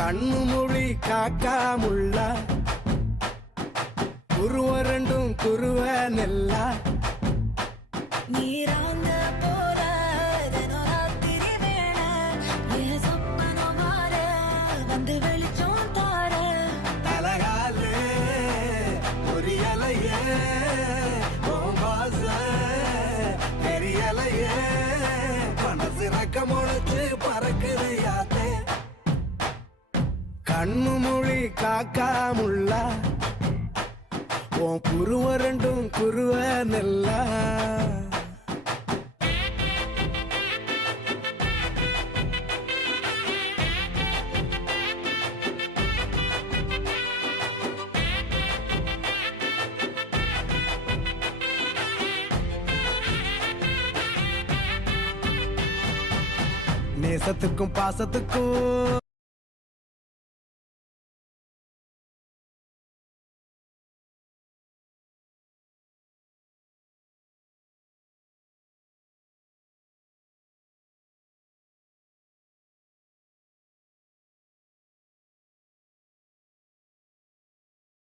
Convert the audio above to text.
கண்ணு மொழி காக்காமுள்ள குருவ ரெண்டும் குருவ நெல்லா நீராங்க போல தினராத்திரி வேண என் சொப்பனம் மாற வந்து வெளிச்சம் தார தலகாலே பொரியலையே ஓம்பாச பெரியலையே மனசு ரக்க முளைச்சு பறக்குது யாத்தே கண்ணு மொழி காக்காமுள்ள உன் குருவ ரெண்டும் குருவ நெல்லா நேசத்துக்கும் பாசத்துக்கும்